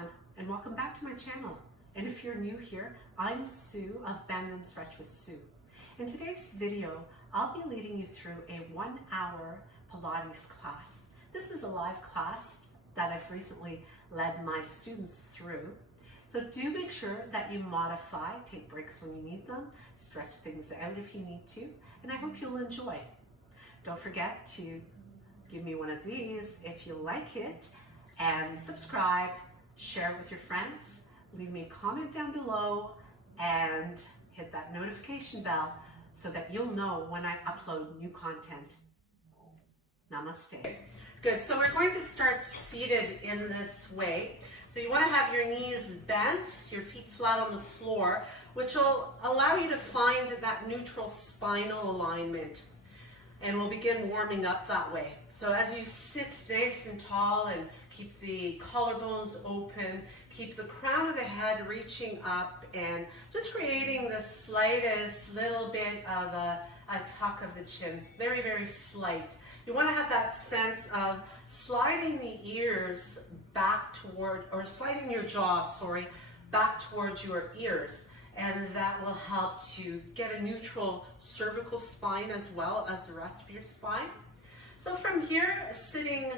everyone, and welcome back to my channel. And if you're new here, I'm Sue of Bendnstretch with Sue. In today's video, I'll be leading you through a 1-hour Pilates class. This is a live class that I've recently led my students through. So do make sure that you modify, take breaks when you need them, stretch things out if you need to, and I hope you'll enjoy. Don't forget to give me one of these if you like it, and subscribe, share it with your friends, leave me a comment down below, and hit that notification bell so that you'll know when I upload new content. Namaste. Good, so we're going to start seated in this way. So you want to have your knees bent, your feet flat on the floor, which will allow you to find that neutral spinal alignment. And we'll begin warming up that way. So as you sit nice and tall and keep the collarbones open, keep the crown of the head reaching up and just creating the slightest little bit of a tuck of the chin, very, very slight. You want to have that sense of sliding the ears back toward, or sliding your jaw, back towards your ears. And that will help to get a neutral cervical spine as well as the rest of your spine. So from here, sitting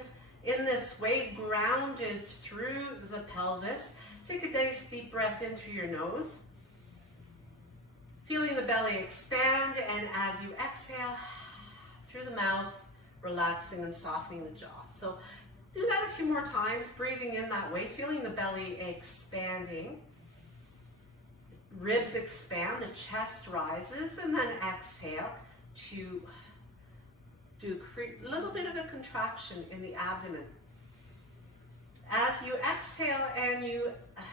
in this way, grounded through the pelvis, take a nice deep breath in through your nose. Feeling the belly expand, and as you exhale through the mouth, relaxing and softening the jaw. So do that a few more times, breathing in that way, feeling the belly expanding. Ribs expand, the chest rises, and then exhale to do a little bit of a contraction in the abdomen. As you exhale and you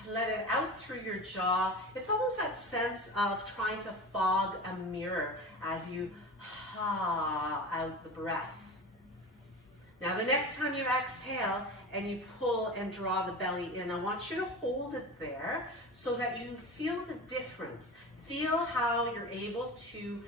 let it out through your jaw, it's almost that sense of trying to fog a mirror as you out the breath. Now the next time you exhale and you pull and draw the belly in, I want you to hold it there so that you feel the difference. Feel how you're able to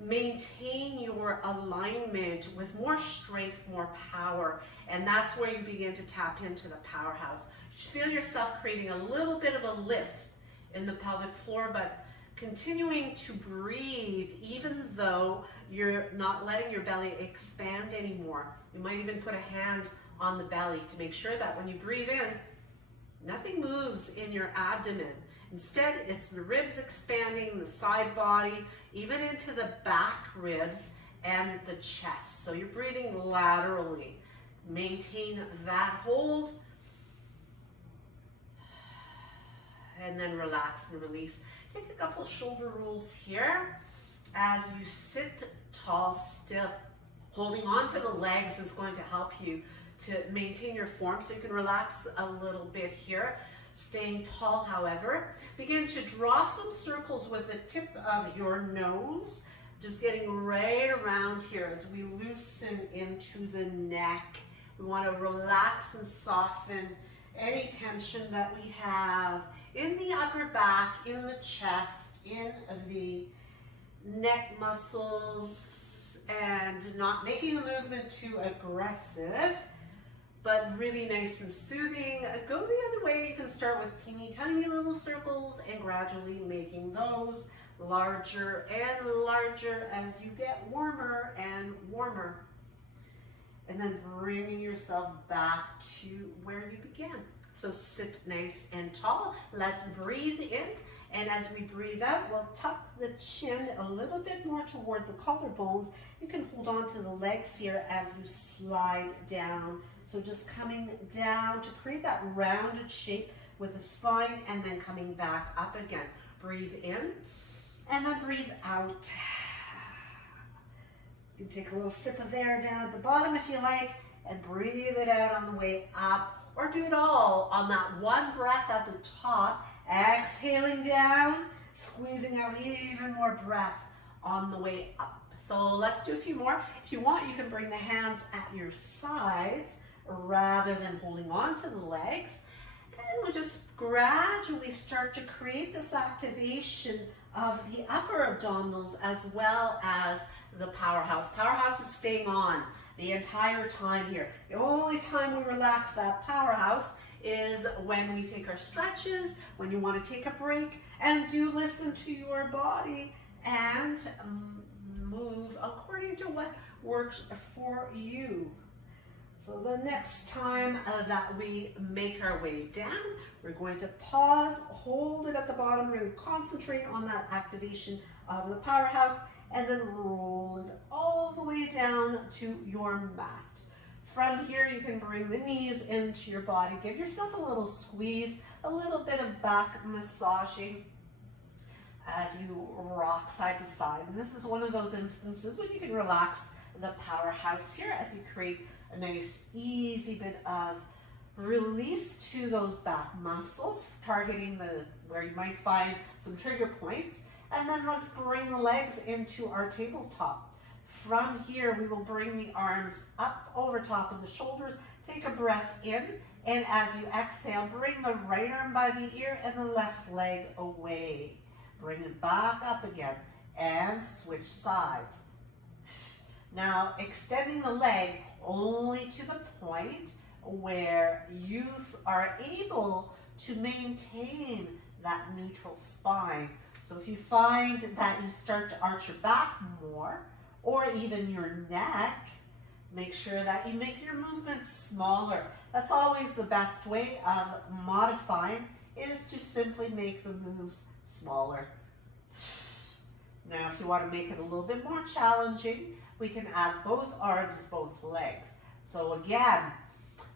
maintain your alignment with more strength, more power, and that's where you begin to tap into the powerhouse. Feel yourself creating a little bit of a lift in the pelvic floor, but continuing to breathe even though you're not letting your belly expand anymore. You might even put a hand on the belly to make sure that when you breathe in, nothing moves in your abdomen. Instead, it's the ribs expanding, the side body, even into the back ribs and the chest. So you're breathing laterally. Maintain that hold. And then relax and release. Take a couple of shoulder rolls here. As you sit tall, still, holding on to the legs is going to help you to maintain your form, so you can relax a little bit here. Staying tall, however. Begin to draw some circles with the tip of your nose, just getting right around here as we loosen into the neck. We want to relax and soften any tension that we have in the upper back, in the chest, in the neck muscles, and not making a movement too aggressive, but really nice and soothing. Go the other way. You can start with teeny tiny little circles and gradually making those larger and larger as you get warmer and warmer. And then bringing yourself back to where you began. So sit nice and tall. Let's breathe in. And as we breathe out, we'll tuck the chin a little bit more toward the collarbones. You can hold on to the legs here as you slide down. So just coming down to create that rounded shape with the spine, and then coming back up again. Breathe in and then breathe out. You can take a little sip of air down at the bottom if you like, and breathe it out on the way up, or do it all on that one breath at the top. Exhaling down, squeezing out even more breath on the way up. So let's do a few more. If you want, you can bring the hands at your sides rather than holding on to the legs. And we'll just gradually start to create this activation of the upper abdominals as well as the powerhouse. Powerhouse is staying on the entire time here. The only time we relax that powerhouse is when we take our stretches, when you want to take a break, and do listen to your body and move according to what works for you. So the next time that we make our way down, we're going to pause, hold it at the bottom, really concentrate on that activation of the powerhouse, and then roll it all the way down to your mat. From here, you can bring the knees into your body. Give yourself a little squeeze, a little bit of back massaging as you rock side to side. And this is one of those instances when you can relax the powerhouse here as you create a nice easy bit of release to those back muscles, targeting where you might find some trigger points. And then let's bring the legs into our tabletop. From here, we will bring the arms up over top of the shoulders. Take a breath in, and as you exhale, bring the right arm by the ear and the left leg away. Bring it back up again and switch sides. Now, extending the leg only to the point where you are able to maintain that neutral spine. So if you find that you start to arch your back more, or even your neck, make sure that you make your movements smaller. That's always the best way of modifying, is to simply make the moves smaller. Now, if you want to make it a little bit more challenging, we can add both arms, both legs. So again,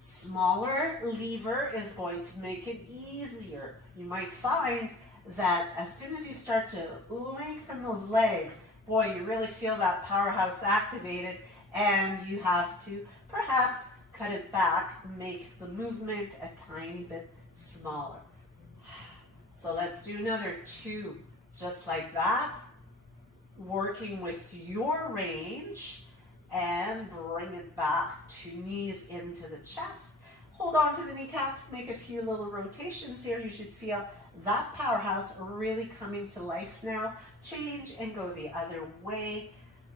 smaller lever is going to make it easier. You might find that as soon as you start to lengthen those legs, boy, you really feel that powerhouse activated, and you have to perhaps cut it back, make the movement a tiny bit smaller. So let's do another 2, just like that, working with your range, and bring it back, 2 knees into the chest. Hold on to the kneecaps, make a few little rotations here. You should feel that powerhouse really coming to life now. Change and go the other way,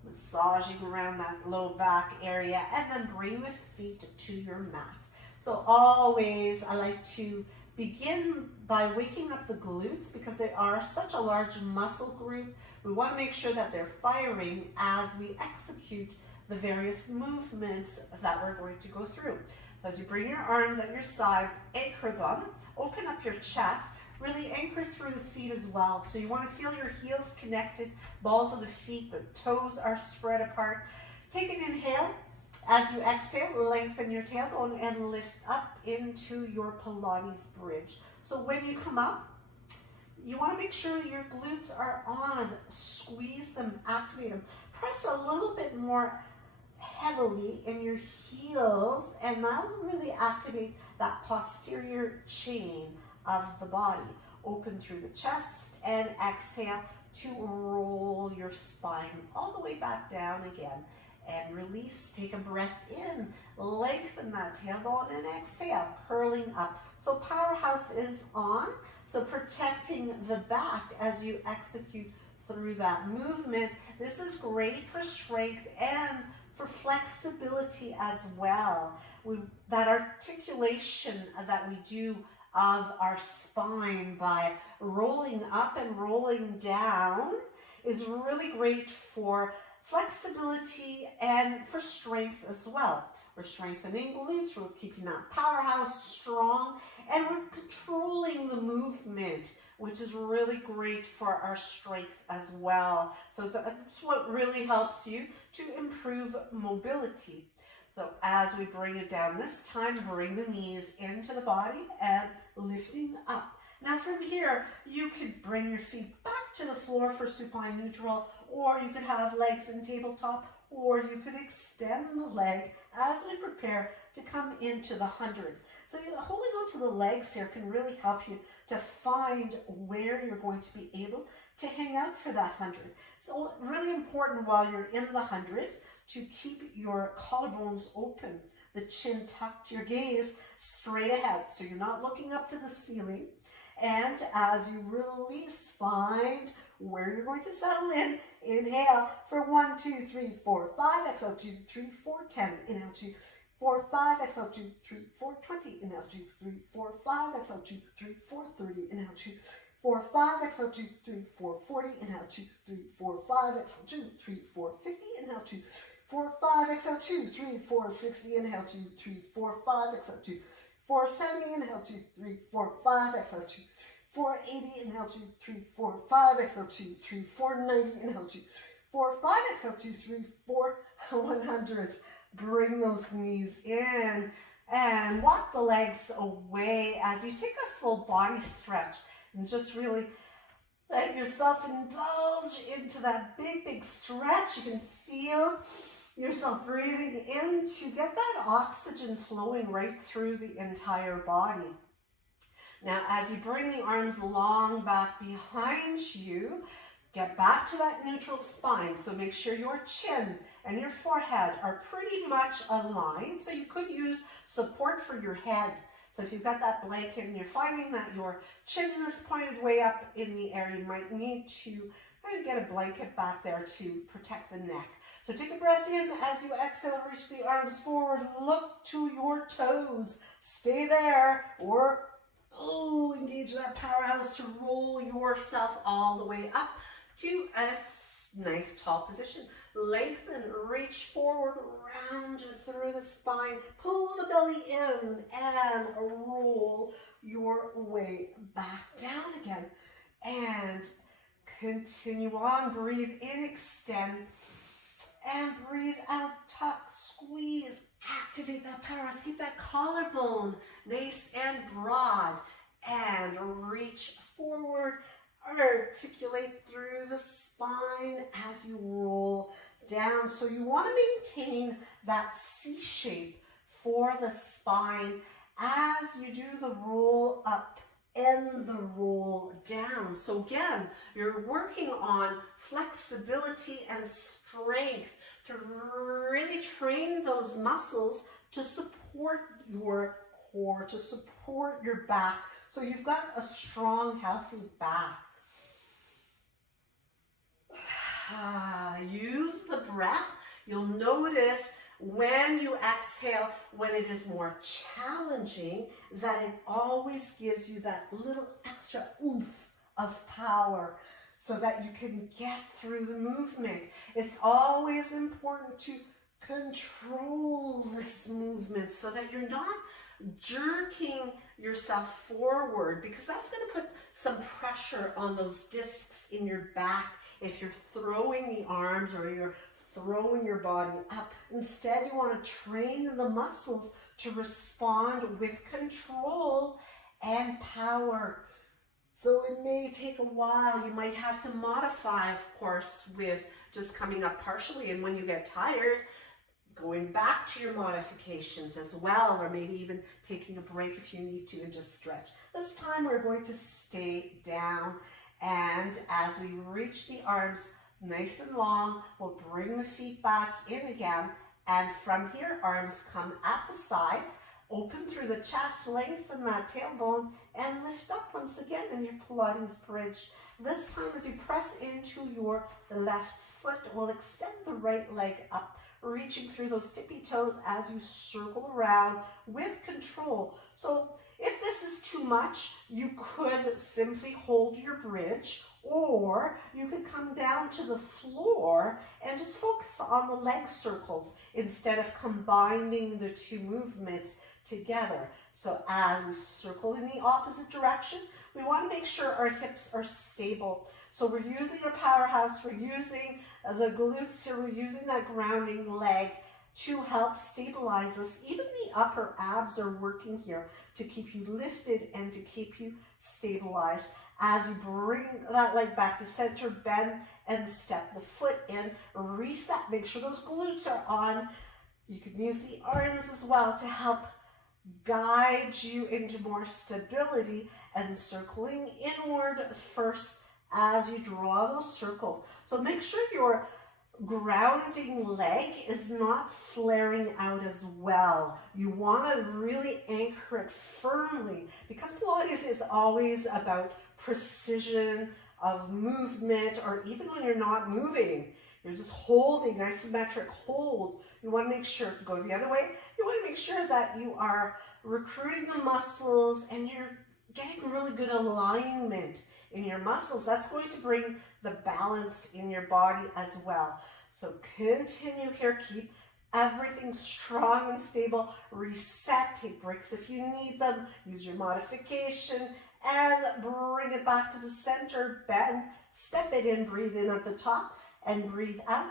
massaging around that low back area, and then bring the feet to your mat. So always, I like to begin by waking up the glutes because they are such a large muscle group. We want to make sure that they're firing as we execute the various movements that we're going to go through. So as you bring your arms at your sides, anchor them, open up your chest, really anchor through the feet as well. So you want to feel your heels connected, balls of the feet, the toes are spread apart. Take an inhale. As you exhale, lengthen your tailbone and lift up into your Pilates bridge. So when you come up, you want to make sure your glutes are on. Squeeze them, activate them. Press a little bit more heavily in your heels, and that'll really activate that posterior chain of the body. Open through the chest and exhale to roll your spine all the way back down again. And release, take a breath in, lengthen that tailbone, and exhale, curling up. So powerhouse is on, so protecting the back as you execute through that movement. This is great for strength and for flexibility as well. That articulation that we do of our spine by rolling up and rolling down is really great for flexibility and for strength as well. We're strengthening glutes, we're keeping that powerhouse strong, and we're controlling the movement, which is really great for our strength as well. So that's what really helps you to improve mobility. So as we bring it down this time, bring the knees into the body and lifting up. Now from here, you could bring your feet back to the floor for supine neutral, or you could have legs in tabletop, or you could extend the leg as we prepare to come into the 100. So holding on to the legs here can really help you to find where you're going to be able to hang out for that 100. So really important while you're in the 100 to keep your collarbones open, the chin tucked, your gaze straight ahead, so you're not looking up to the ceiling. And as you release, find where you're going to settle in. Inhale for 1, 2, 3, 4, 5. Exhale, 2, 3, 4, 10. Inhale, 2, 4, 5, exhale, 2, 3, 4, 20, inhale, 2, 3, 4, 5, exhale, 2, 3, 4, 30, inhale, 2, 4, 5, exhale, 2, 3, 4, 40, inhale, 2, 3, 4, 5, exhale, 2, 3, 4, 50, inhale, 2, 4, 5, exhale, 2, 3, 4, 60, inhale, 2, 3, 4, 5, exhale, 2, 4, 70, inhale, 2, 3, 4, 5, exhale, 2, 4, 80, inhale, 2, 3, 4, 5, exhale, 2, 3, 4, 90, inhale, 2, 4, 5, exhale, 2, 3, 4, 100. Bring those knees in and walk the legs away as you take a full body stretch and just really let yourself indulge into that big stretch. You can feel yourself breathing in to get that oxygen flowing right through the entire body. Now, as you bring the arms long back behind you, get back to that neutral spine. So make sure your chin and your forehead are pretty much aligned. So you could use support for your head. So if you've got that blanket and you're finding that your chin is pointed way up in the air, you might need to kind of get a blanket back there to protect the neck. So take a breath in as you exhale, reach the arms forward, look to your toes, stay there, or engage that powerhouse to roll yourself all the way up to a nice tall position. Lengthen, reach forward, round through the spine, pull the belly in and roll your way back down again. And continue on, breathe in, extend, and breathe out, tuck, squeeze, activate that powerhouse, keep that collarbone nice and broad, and reach forward, articulate through the spine as you roll down. So you want to maintain that C shape for the spine as you do the roll up and the roll down. So again, you're working on flexibility and strength to really train those muscles to support your core, to support your back. So you've got a strong, healthy back. Use the breath. You'll notice when you exhale, when it is more challenging, that it always gives you that little extra oomph of power so that you can get through the movement. It's always important to control this movement so that you're not jerking yourself forward, because that's going to put some pressure on those discs in your back if you're throwing the arms or you're throwing your body up. Instead, you want to train the muscles to respond with control and power. So it may take a while. You might have to modify, of course, with just coming up partially, and when you get tired, going back to your modifications as well, or maybe even taking a break if you need to and just stretch. This time we're going to stay down, and as we reach the arms nice and long, we'll bring the feet back in again, and from here, arms come at the sides, open through the chest, lengthen that tailbone, and lift up once again in your Pilates bridge. This time, as you press into the left foot, we'll extend the right leg up, reaching through those tippy toes as you circle around with control. So if this is too much, you could simply hold your bridge, or you could come down to the floor and just focus on the leg circles instead of combining the two movements together. So as we circle in the opposite direction, we want to make sure our hips are stable. So we're using our powerhouse, we're using the glutes here, we're using that grounding leg to help stabilize us. Even the upper abs are working here to keep you lifted and to keep you stabilized. As you bring that leg back to center, bend and step the foot in, reset, make sure those glutes are on. You can use the arms as well to help guide you into more stability, and circling inward first as you draw those circles. So make sure your grounding leg is not flaring out as well. You want to really anchor it firmly, because Pilates is always about precision of movement, or even when you're not moving, you're just holding, isometric hold. You want to make sure to go the other way. You want to to make sure that you are recruiting the muscles and you're getting really good alignment in your muscles. That's going to bring the balance in your body as well. So continue here, keep everything strong and stable. Reset, take breaks if you need them, use your modification, and bring it back to the center. Bend, step it in, breathe in at the top, and breathe out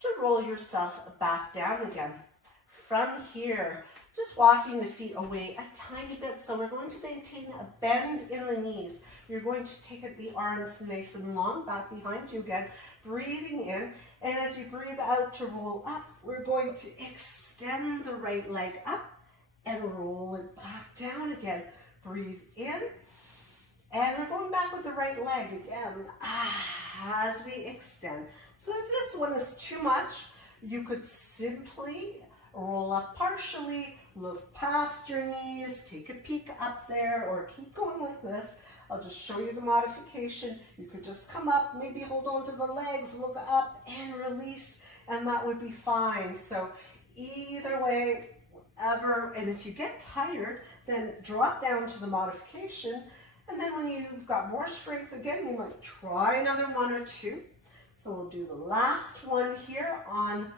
to roll yourself back down again. From here, just walking the feet away a tiny bit. So we're going to maintain a bend in the knees. You're going to take the arms nice and long back behind you again, breathing in. And as you breathe out to roll up, we're going to extend the right leg up and roll it back down again. Breathe in. And we're going back with the right leg again as we extend. So if this one is too much, you could simply roll up partially, look past your knees, take a peek up there, or keep going with this. I'll just show you the modification. You could just come up, maybe hold on to the legs, look up and release, and that would be fine. So either way, whatever, and if you get tired, then drop down to the modification, and then when you've got more strength again, you might try another one or two. So we'll do the last one here on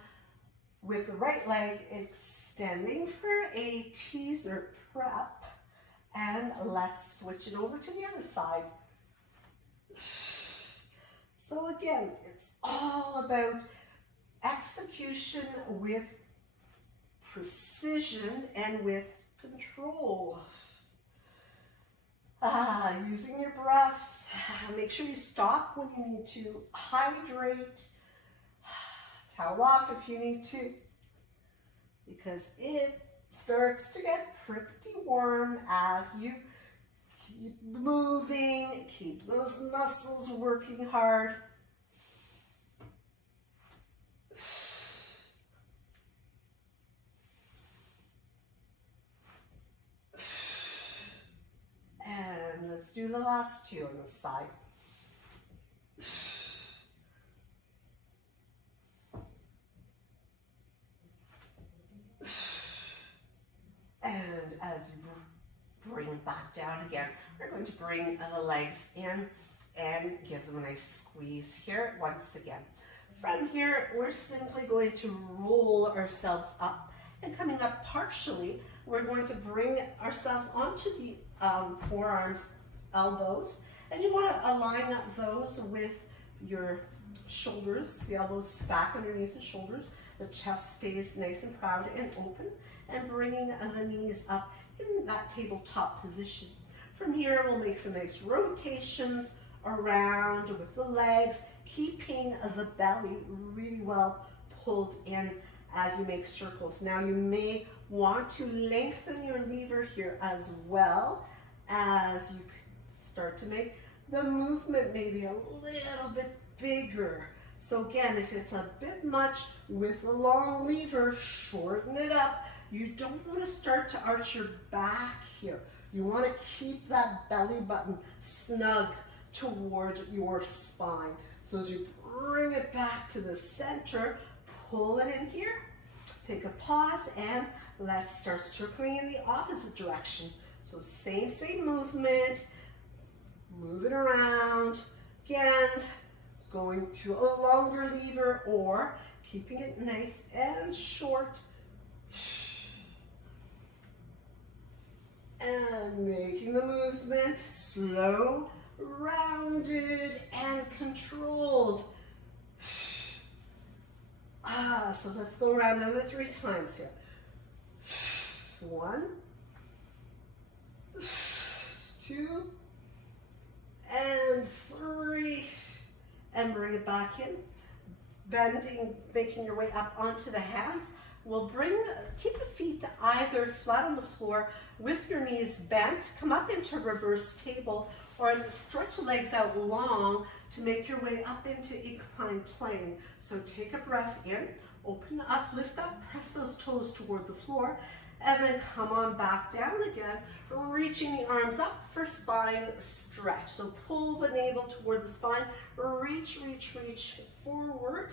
with the right leg extending for a teaser prep, and let's switch it over to the other side. So again, it's all about execution with precision and with control. Using your breath, make sure you stop when you need to, hydrate, towel off if you need to, because it starts to get pretty warm as you keep moving, keep those muscles working hard. And let's do the last two on this side. And as you bring it back down again, we're going to bring the legs in and give them a nice squeeze here once again. From here, we're simply going to roll ourselves up, and coming up partially, we're going to bring ourselves onto the forearms, elbows, and you want to align up those with your shoulders. The elbows stack underneath the shoulders. The chest stays nice and proud and open, and bringing the knees up in that tabletop position. From here, we'll make some nice rotations around with the legs, keeping the belly really well pulled in as you make circles. Now you may want to lengthen your lever here as well as you start to make the movement maybe a little bit bigger. So again, if it's a bit much with a long lever, shorten it up. You don't want to start to arch your back here. You want to keep that belly button snug toward your spine. So as you bring it back to the center, pull it in here, take a pause, and let's start circling in the opposite direction. So same movement, move it around. Again, going to a longer lever or keeping it nice and short. And making the movement slow, rounded, and controlled. So let's go around another 3 times here. 1, 2, and 3. And bring it back in. Bending, making your way up onto the hands. We'll keep the feet either flat on the floor with your knees bent. Come up into reverse table, or stretch the legs out long to make your way up into inclined plane. So take a breath in, open up, lift up, press those toes toward the floor, and then come on back down again, reaching the arms up for spine stretch. So pull the navel toward the spine, reach forward,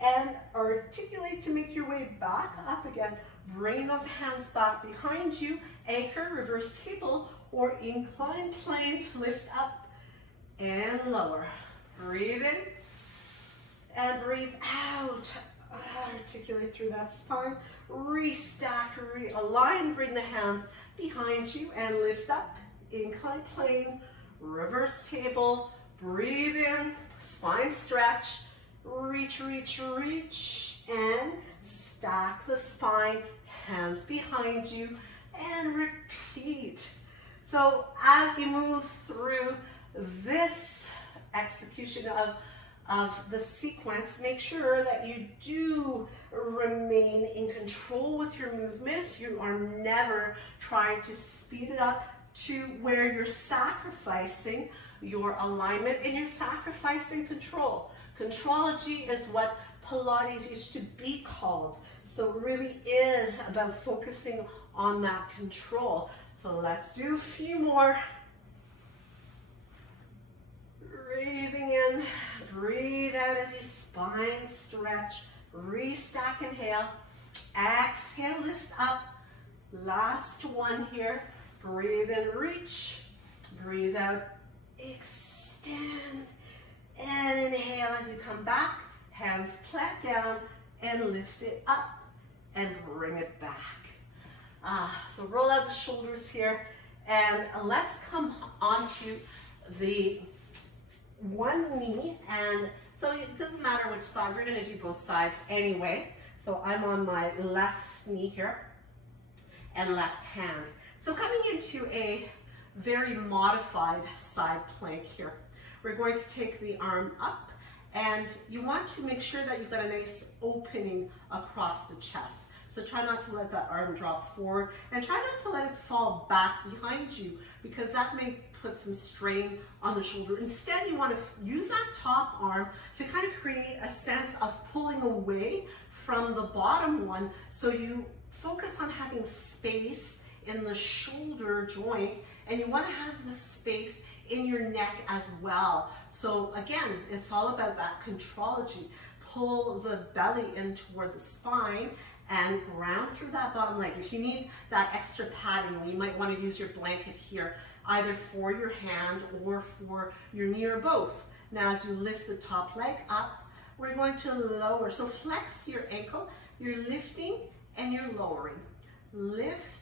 and articulate to make your way back up again. Bring those hands back behind you, anchor, reverse table, or incline plane to lift up and lower. Breathe in and breathe out. Articulate through that spine. Restack, realign, bring the hands behind you and lift up. Incline plane, reverse table. Breathe in, spine stretch. Reach, reach, reach, and stack the spine, hands behind you, and repeat. So as you move through this execution of the sequence, make sure that you do remain in control with your movement. You are never trying to speed it up to where you're sacrificing your alignment and you're sacrificing control. Contrology is what Pilates used to be called. So it really is about focusing on that control. So let's do a few more. Breathing in, breathe out as you spine stretch. Restack, inhale. Exhale, lift up. Last one here. Breathe in, reach. Breathe out, extend. And inhale as you come back, hands plant down and lift it up and bring it back. So roll out the shoulders here and let's come onto the one knee. And so it doesn't matter which side, we're gonna do both sides anyway. So I'm on my left knee here and left hand. So coming into a very modified side plank here. We're going to take the arm up and you want to make sure that you've got a nice opening across the chest. So try not to let that arm drop forward and try not to let it fall back behind you because that may put some strain on the shoulder. Instead, you want to use that top arm to kind of create a sense of pulling away from the bottom one so you focus on having space in the shoulder joint and you want to have the space in your neck as well. So again, it's all about that contrology. Pull the belly in toward the spine and ground through that bottom leg. If you need that extra padding, you might want to use your blanket here, either for your hand or for your knee or both. Now as you lift the top leg up, we're going to lower. So flex your ankle, you're lifting and you're lowering. Lift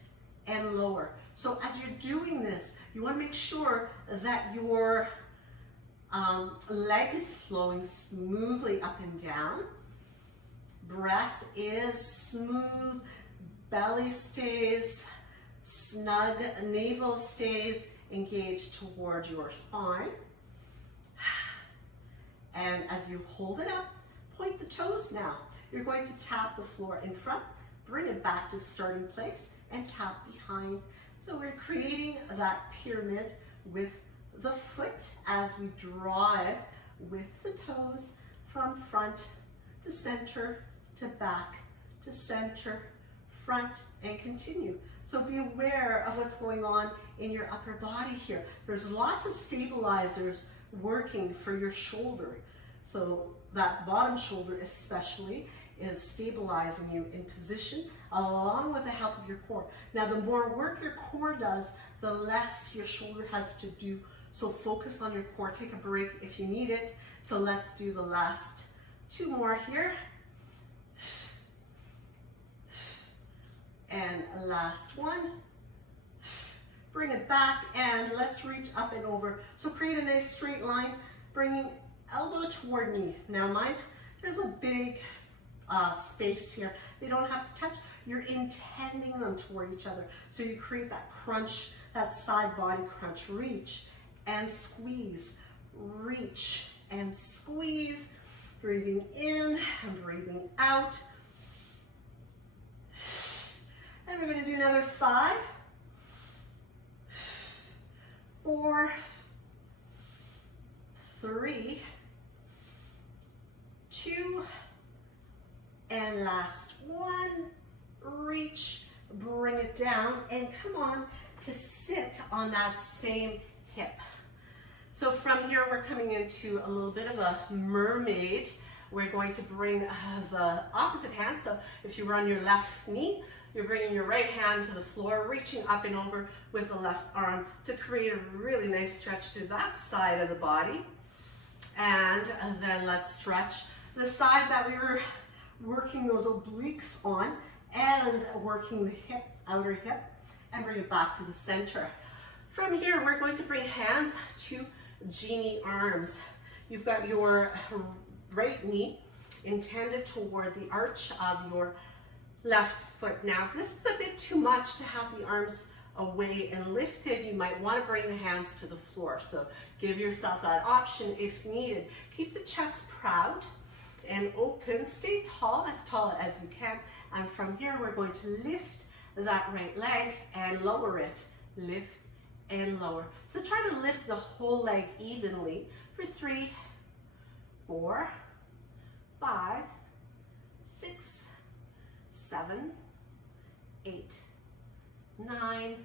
and lower. So as you're doing this, you want to make sure that your leg is flowing smoothly up and down. Breath is smooth, belly stays snug, navel stays engaged toward your spine. And as you hold it up, point the toes now. You're going to tap the floor in front, bring it back to starting place, and tap behind. So we're creating that pyramid with the foot as we draw it with the toes from front to center to back to center, front, and continue. So be aware of what's going on in your upper body here. There's lots of stabilizers working for your shoulder. So that bottom shoulder especially is stabilizing you in position along with the help of your core. Now the more work your core does, the less your shoulder has to do. So focus on your core. Take a break if you need it. So let's do the last two more here. And last one. Bring it back and let's reach up and over. So create a nice straight line, bringing elbow toward knee. Now mine, there's a big space here. They don't have to touch. You're intending them toward each other. So you create that crunch, that side body crunch. Reach and squeeze. Reach and squeeze. Breathing in and breathing out. And we're going to do another 5, 4, 3, 2, and last one. Reach, bring it down, and come on to sit on that same hip. So from here, we're coming into a little bit of a mermaid we're going to bring the opposite hand. So if you were on your left knee, you're bringing your right hand to the floor, reaching up and over with the left arm to create a really nice stretch through that side of the body. And then let's stretch the side that we were working those obliques on, and working the hip, outer hip, and bring it back to the center. From here, we're going to bring hands to genie arms. You've got your right knee intended toward the arch of your left foot. Now, if this is a bit too much to have the arms away and lifted, you might want to bring the hands to the floor. So give yourself that option if needed. Keep the chest proud and open. Stay tall as you can. And from here, we're going to lift that right leg and lower it. Lift and lower. So try to lift the whole leg evenly for 3, 4, 5, 6, 7, 8, 9,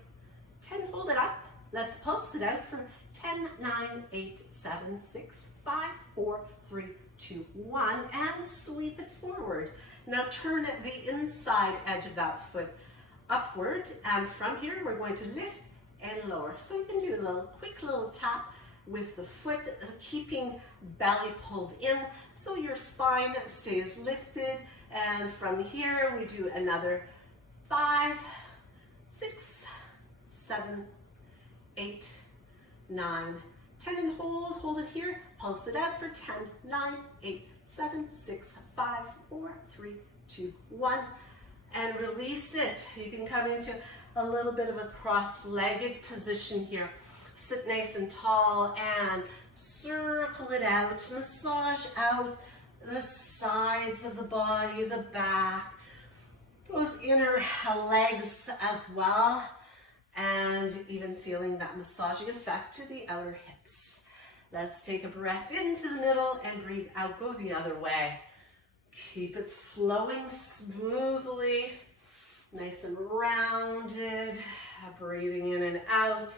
10. Hold it up. Let's pulse it out for 10, 9, 8, 7, 6, 5, 4, 3, 2, 1, and sweep it forward. Now turn the inside edge of that foot upward, and from here we're going to lift and lower. So you can do a quick little tap with the foot, keeping belly pulled in so your spine stays lifted. And from here we do another 5, 6, 7, 8, 9, 10, and hold it here. Pulse it out for 10, 9, 8, 7, 6, 5, 4, 3, 2, 1, and release it. You can come into a little bit of a cross-legged position here. Sit nice and tall and circle it out. Massage out the sides of the body, the back, those inner legs as well, and even feeling that massaging effect to the outer hips. Let's take a breath into the middle and breathe out. Go the other way. Keep it flowing smoothly, nice and rounded, breathing in and out.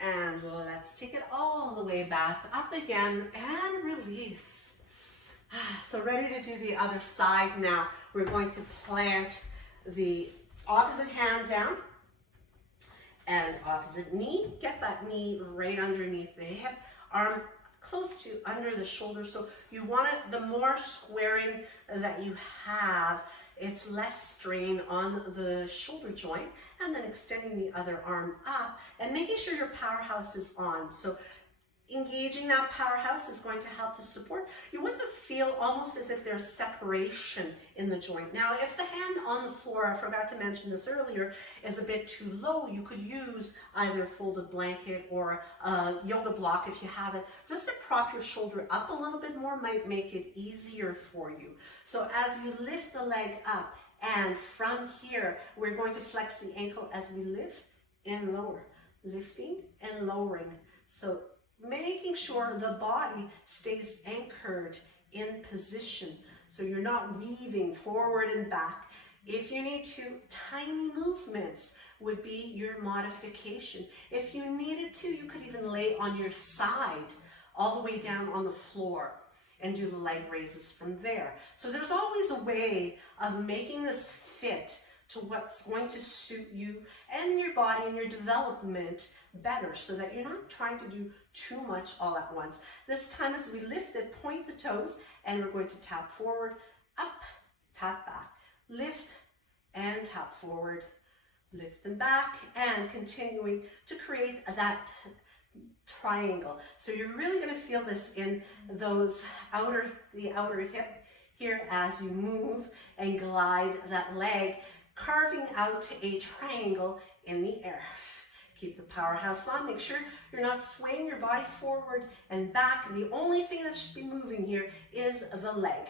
And let's take it all the way back up again and release. So ready to do the other side now. We're going to plant the opposite hand down and opposite knee. Get that knee right underneath the hip, arm close to under the shoulder. So you want it, the more squaring that you have, it's less strain on the shoulder joint, and then extending the other arm up and making sure your powerhouse is on. So engaging that powerhouse is going to help to support. You want to feel almost as if there's separation in the joint. Now, if the hand on the floor, I forgot to mention this earlier, is a bit too low, you could use either a folded blanket or a yoga block if you have it. Just to prop your shoulder up a little bit more might make it easier for you. So as you lift the leg up, and from here, we're going to flex the ankle as we lift and lower, lifting and lowering. So making sure the body stays anchored in position, so you're not weaving forward and back. If you need to, tiny movements would be your modification. If you needed to, you could even lay on your side all the way down on the floor and do the leg raises from there. So there's always a way of making this fit to what's going to suit you and your body and your development better, so that you're not trying to do too much all at once. This time as we lift it, point the toes, and we're going to tap forward, up, tap back, lift and tap forward, lift and back, and continuing to create that triangle. So you're really going to feel this in those the outer hip here as you move and glide that leg, carving out a triangle in the air. Keep the powerhouse on. Make sure you're not swaying your body forward and back. The only thing that should be moving here is the leg.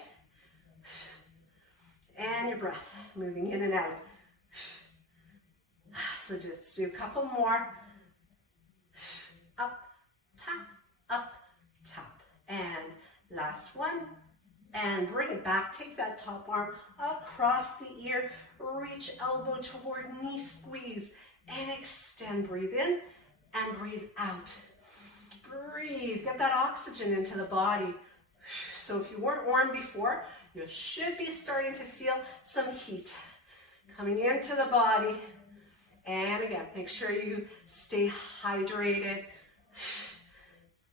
And your breath, moving in and out. So let's do a couple more. Up, tap, and last one. And bring it back. Take that top arm across the ear. Reach elbow toward knee squeeze. And extend. Breathe in and breathe out. Breathe. Get that oxygen into the body. So if you weren't warm before, you should be starting to feel some heat coming into the body. And again, make sure you stay hydrated.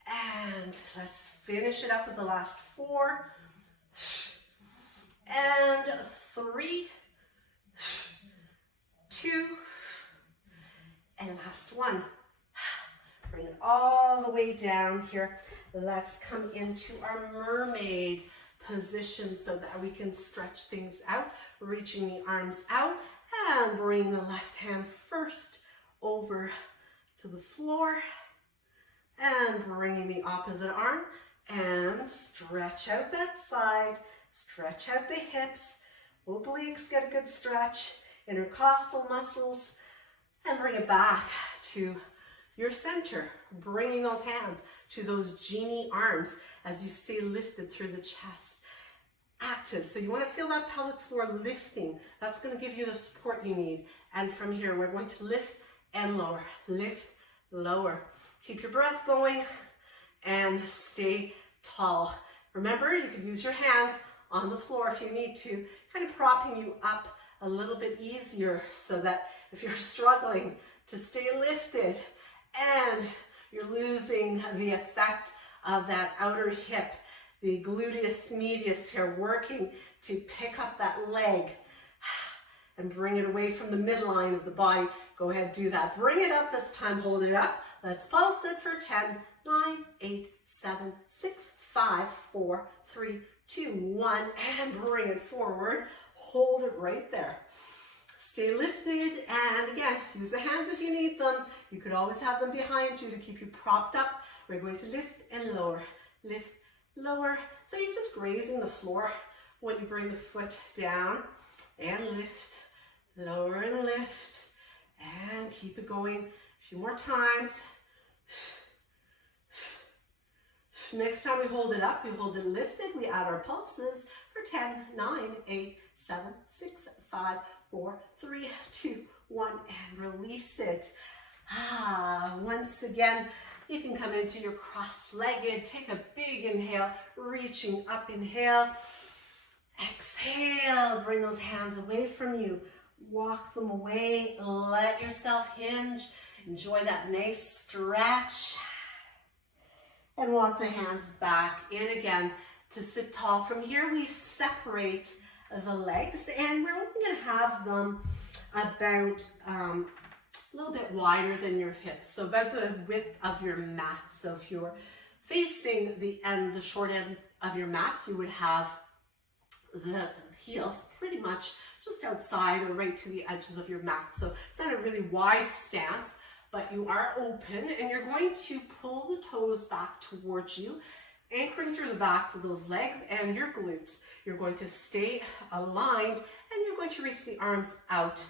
And let's finish it up with the last 4. And 3, 2, and last 1. Bring it all the way down here. Let's come into our mermaid position so that we can stretch things out, reaching the arms out, and bring the left hand first over to the floor, and bringing the opposite arm, and stretch out that side, stretch out the hips, obliques get a good stretch, intercostal muscles, and bring it back to your center, bringing those hands to those genie arms as you stay lifted through the chest. Active, so you want to feel that pelvic floor lifting. That's going to give you the support you need. And from here, we're going to lift and lower, lift, lower. Keep your breath going and stay tall. Remember, you can use your hands on the floor if you need to, kind of propping you up a little bit easier so that if you're struggling to stay lifted and you're losing the effect of that outer hip, the gluteus medius here, working to pick up that leg and bring it away from the midline of the body. Go ahead, do that. Bring it up this time, hold it up. Let's pulse it for 10, 9, 8, 7, 6, 5, 4, 3, 2, 1, and bring it forward. Hold it right there. Stay lifted, and again, use the hands if you need them. You could always have them behind you to keep you propped up. We're going to lift and lower, lift, lower. So you're just grazing the floor when you bring the foot down, and lift, lower and lift, and keep it going a few more times. Next time we hold it up, we hold it lifted, we add our pulses for 10, 9, 8, 7, 6, 5, 4, 3, 2, 1, and release it. Once again, you can come into your cross-legged, take a big inhale, reaching up, inhale, exhale, bring those hands away from you, walk them away, let yourself hinge, enjoy that nice stretch, and walk the hands back in again to sit tall. From here, we separate the legs, and we're only going to have them about a little bit wider than your hips, so about the width of your mat. So if you're facing the short end of your mat, you would have the heels pretty much just outside or right to the edges of your mat. So it's not a really wide stance, but you are open, and you're going to pull the toes back towards you, anchoring through the backs of those legs and your glutes. You're going to stay aligned, and you're going to reach the arms out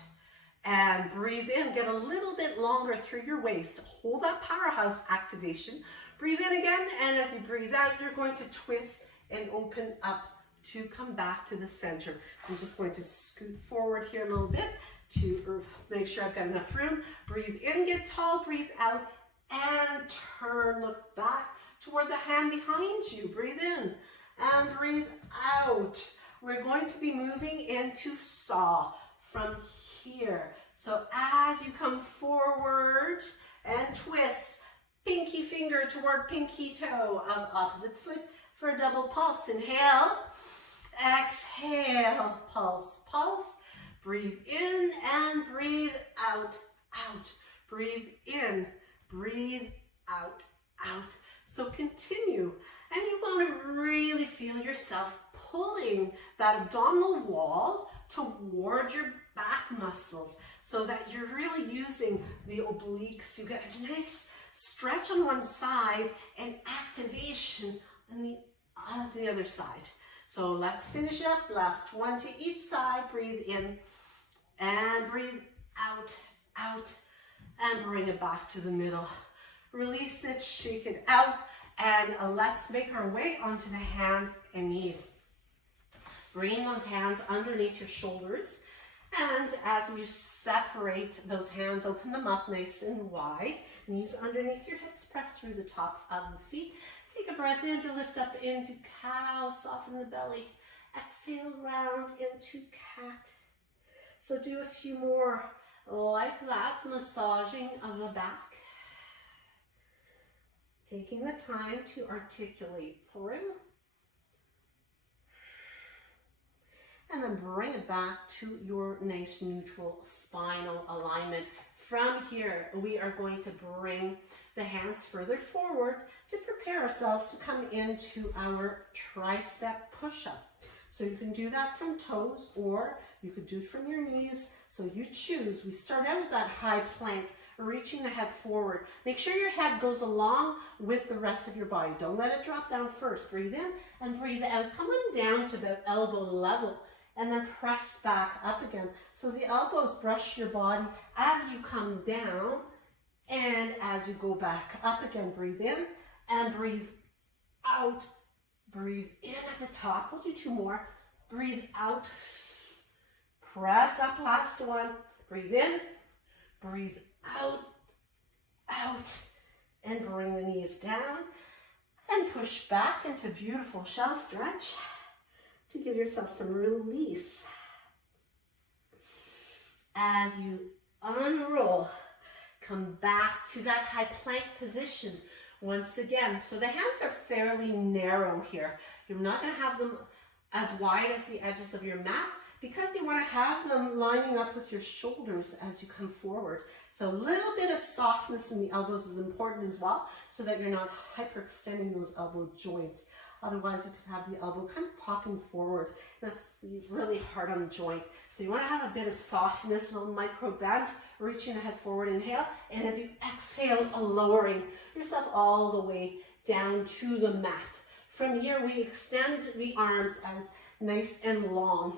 and breathe in. Get a little bit longer through your waist. Hold that powerhouse activation. Breathe in again, and as you breathe out, you're going to twist and open up to come back to the center. I'm just going to scoot forward here a little bit to make sure I've got enough room. Breathe in, get tall, breathe out, and turn, look back toward the hand behind you. Breathe in and breathe out. We're going to be moving into saw from here. So as you come forward and twist, pinky finger toward pinky toe of opposite foot for a double pulse. Inhale, exhale, pulse, pulse. Breathe in and breathe out, out. Breathe in, breathe out, out. So continue, and you want to really feel yourself pulling that abdominal wall toward your back muscles so that you're really using the obliques. You get a nice stretch on one side and activation on the other side. So let's finish up. Last one to each side. Breathe in and breathe out, out, and bring it back to the middle. Release it, shake it out, and let's make our way onto the hands and knees. Bring those hands underneath your shoulders, and as you separate those hands, open them up nice and wide. Knees underneath your hips, press through the tops of the feet. Take a breath in to lift up into cow, soften the belly. Exhale, round into cat. So do a few more like that, massaging of the back. Taking the time to articulate through. And then bring it back to your nice neutral spinal alignment. From here, we are going to bring the hands further forward to prepare ourselves to come into our tricep push-up. So you can do that from toes, or you could do it from your knees. So you choose. We start out with that high plank, reaching the head forward. Make sure your head goes along with the rest of your body. Don't let it drop down first. Breathe in and breathe out. Come on down to about elbow level. And then press back up again. So the elbows brush your body as you come down and as you go back up again. Breathe in and breathe out. Breathe in at the top. We'll do two more. Breathe out. Press up, last one. Breathe in. Breathe out. Out. And bring the knees down. And push back into beautiful shell stretch to give yourself some release. As you unroll, come back to that high plank position once again. So the hands are fairly narrow here. You're not going to have them as wide as the edges of your mat because you want to have them lining up with your shoulders as you come forward. So a little bit of softness in the elbows is important as well, so that you're not hyperextending those elbow joints. Otherwise, you could have the elbow kind of popping forward. That's really hard on the joint. So you want to have a bit of softness, a little micro bend, reaching the head forward, inhale. And as you exhale, lowering yourself all the way down to the mat. From here, we extend the arms out nice and long.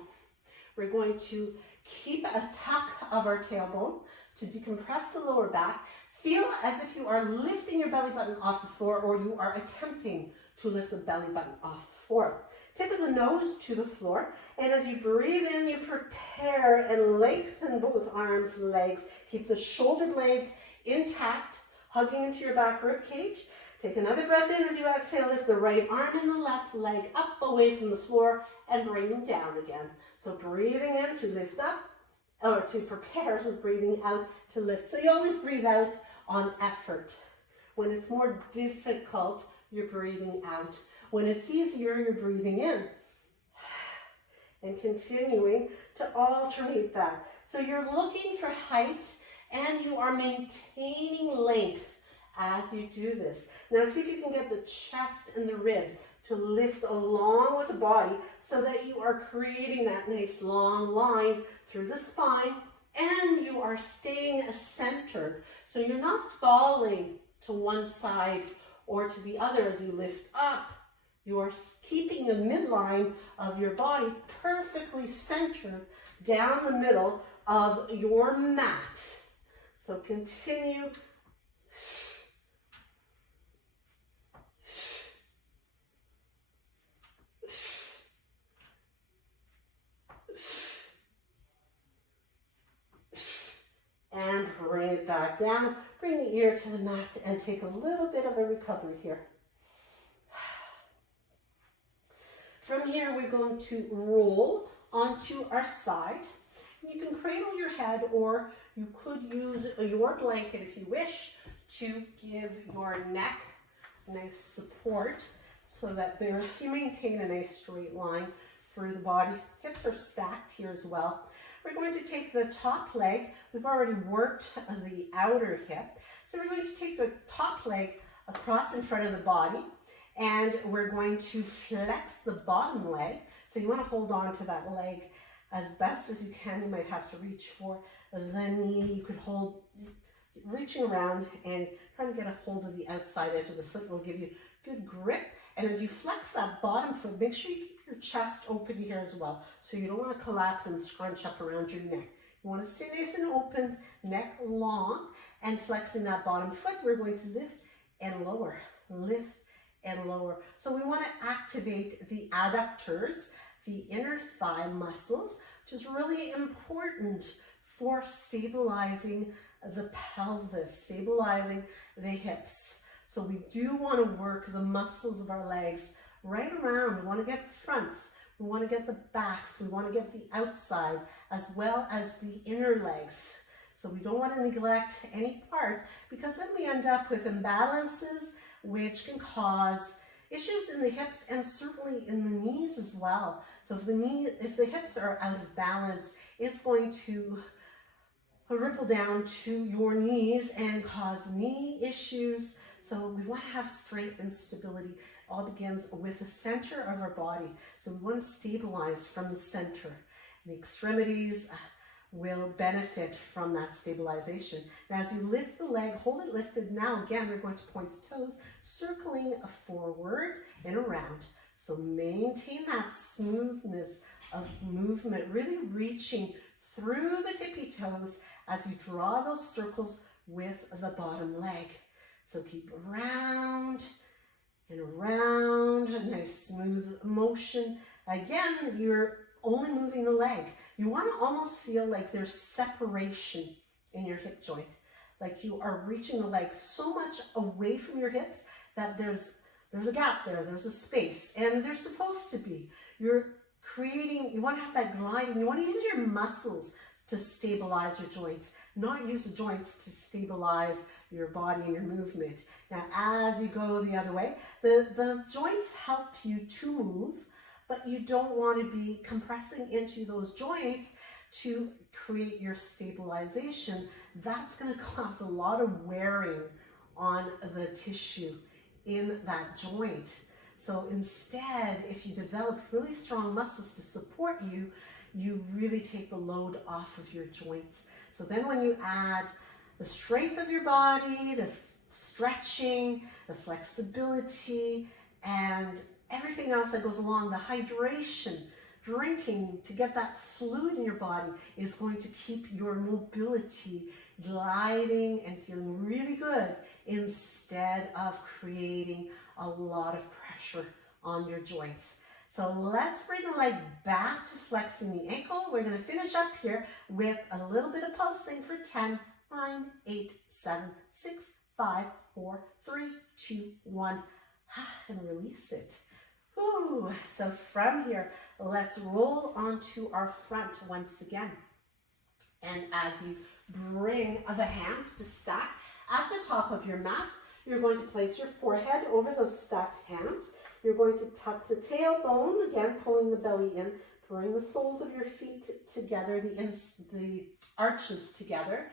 We're going to keep a tuck of our tailbone to decompress the lower back. Feel as if you are lifting your belly button off the floor, or you are attempting to lift the belly button off the floor. Tip of the nose to the floor, and as you breathe in, you prepare and lengthen both arms, legs. Keep the shoulder blades intact, hugging into your back rib cage. Take another breath in as you exhale. Lift the right arm and the left leg up away from the floor and bring them down again. So breathing in to lift up, or to prepare, so breathing out to lift. So you always breathe out on effort. When it's more difficult, you're breathing out. When it's easier, you're breathing in. And continuing to alternate that. So you're looking for height and you are maintaining length as you do this. Now see if you can get the chest and the ribs to lift along with the body so that you are creating that nice long line through the spine and you are staying centered. So you're not falling to one side or to the other as you lift up. You are keeping the midline of your body perfectly centered down the middle of your mat. So continue. And bring it back down. Bring the ear to the mat and take a little bit of a recovery here. From here, we're going to roll onto our side. You can cradle your head, or you could use your blanket if you wish to give your neck nice support so that you maintain a nice straight line through the body. Hips are stacked here as well. We're going to take the top leg. We've already worked the outer hip. So we're going to take the top leg across in front of the body, and we're going to flex the bottom leg. So you want to hold on to that leg as best as you can. You might have to reach for the knee. You could hold, reaching around and trying to get a hold of the outside edge of the foot will give you good grip. And as you flex that bottom foot, make sure you keep your chest open here as well. So you don't want to collapse and scrunch up around your neck. You want to stay nice and open, neck long, and flexing that bottom foot. We're going to lift and lower, lift and lower. So we want to activate the adductors, the inner thigh muscles, which is really important for stabilizing the pelvis, stabilizing the hips. So we do want to work the muscles of our legs right around. We want to get the fronts, we want to get the backs, we want to get the outside as well as the inner legs. So we don't want to neglect any part, because then we end up with imbalances which can cause issues in the hips and certainly in the knees as well. So if the hips are out of balance, it's going to ripple down to your knees and cause knee issues. So we want to have strength and stability. It all begins with the center of our body. So we want to stabilize from the center. The extremities will benefit from that stabilization. Now, as you lift the leg, hold it lifted. Now, again, we're going to point the toes, circling forward and around. So maintain that smoothness of movement, really reaching through the tippy toes as you draw those circles with the bottom leg. So keep around and around, a nice smooth motion. Again, you're only moving the leg. You want to almost feel like there's separation in your hip joint, like you are reaching the leg so much away from your hips that there's a gap there, there's a space, and there's supposed to be. You're creating, you want to have that gliding, you want to use your muscles to stabilize your joints, not use the joints to stabilize your body and your movement. Now, as you go the other way, the joints help you to move, but you don't want to be compressing into those joints to create your stabilization. That's going to cause a lot of wearing on the tissue in that joint. So instead, if you develop really strong muscles to support you, you really take the load off of your joints. So then when you add the strength of your body, the stretching, the flexibility, and everything else that goes along, the hydration, drinking to get that fluid in your body is going to keep your mobility gliding and feeling really good, instead of creating a lot of pressure on your joints. So let's bring the leg back to flexing the ankle. We're going to finish up here with a little bit of pulsing for 10, 9, 8, 7, 6, 5, 4, 3, 2, 1, and release it. Ooh. So from here, let's roll onto our front once again. And as you bring the hands to stack at the top of your mat, you're going to place your forehead over those stacked hands. You're going to tuck the tailbone, again pulling the belly in, bring the soles of your feet together, the arches together.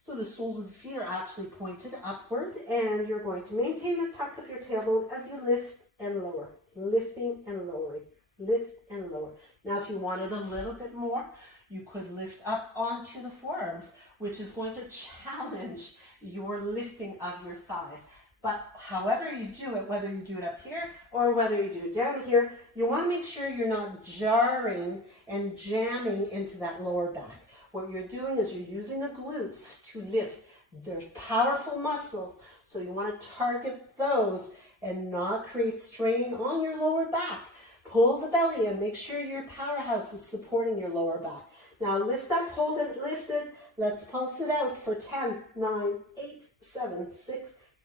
So the soles of the feet are actually pointed upward, and you're going to maintain the tuck of your tailbone as you lift and lower, lifting and lowering, lift and lower. Now, if you wanted a little bit more, you could lift up onto the forearms, which is going to challenge your lifting of your thighs. But however you do it, whether you do it up here or whether you do it down here, you want to make sure you're not jarring and jamming into that lower back. What you're doing is you're using the glutes to lift. There's powerful muscles, so you want to target those and not create strain on your lower back. Pull the belly in. Make sure your powerhouse is supporting your lower back. Now lift up, hold it lifted. Let's pulse it out for 10, 9, 8, 7, 6,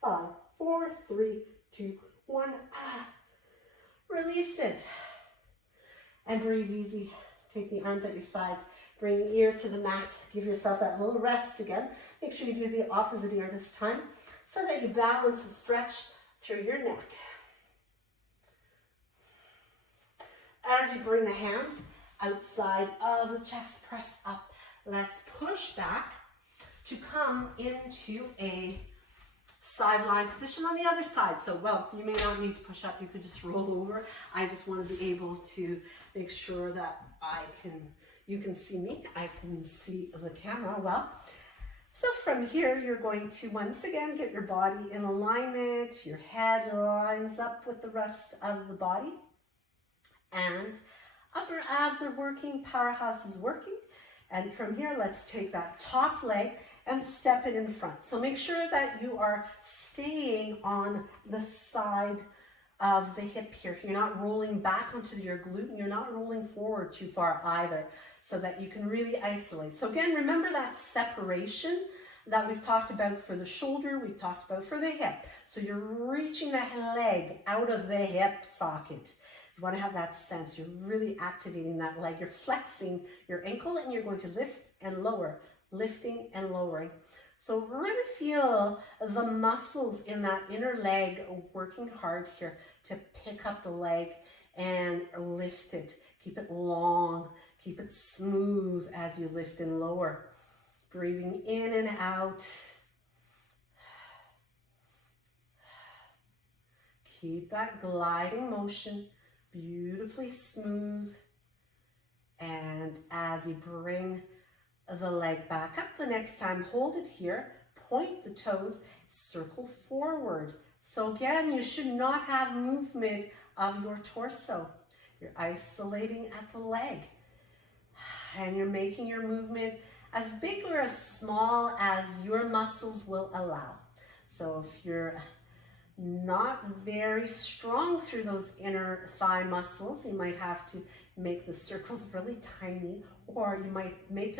5, 4, 3, 2, 1. Release it. And breathe easy. Take the arms at your sides. Bring the ear to the mat. Give yourself that little rest again. Make sure you do the opposite ear this time so that you balance the stretch through your neck. As you bring the hands outside of the chest, press up. Let's push back to come into a sideline position on the other side. So, well, you may not need to push up. You could just roll over. I just want to be able to make sure that you can see me. I can see the camera well. So from here, you're going to once again get your body in alignment. Your head lines up with the rest of the body. And upper abs are working, powerhouse is working. And from here, let's take that top leg and step it in front. So make sure that you are staying on the side of the hip here. If you're not rolling back onto your glute, you're not rolling forward too far either, so that you can really isolate. So again, remember that separation that we've talked about for the shoulder, we've talked about for the hip. So you're reaching that leg out of the hip socket. You want to have that sense. You're really activating that leg. You're flexing your ankle and you're going to lift and lower, lifting and lowering. So really feel the muscles in that inner leg working hard here to pick up the leg and lift it. Keep it long, keep it smooth as you lift and lower. Breathing in and out. Keep that gliding motion beautifully smooth. And as you bring the leg back up the next time, hold it here, point the toes, circle forward. So again, you should not have movement of your torso. You're isolating at the leg. And you're making your movement as big or as small as your muscles will allow. So if you're not very strong through those inner thigh muscles, you might have to make the circles really tiny, or you might make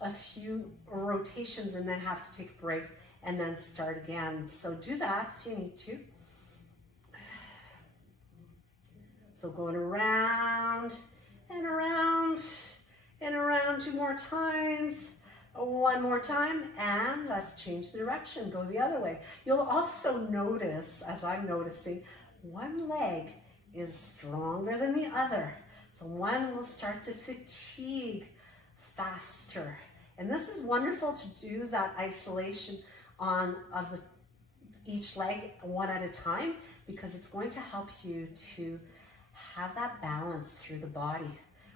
a few rotations and then have to take a break and then start again. So do that if you need to. So going around and around and around 2 more times. 1 more time, and let's change the direction, go the other way. You'll also notice, as I'm noticing, one leg is stronger than the other. So one will start to fatigue faster. And this is wonderful to do that isolation of each leg one at a time, because it's going to help you to have that balance through the body.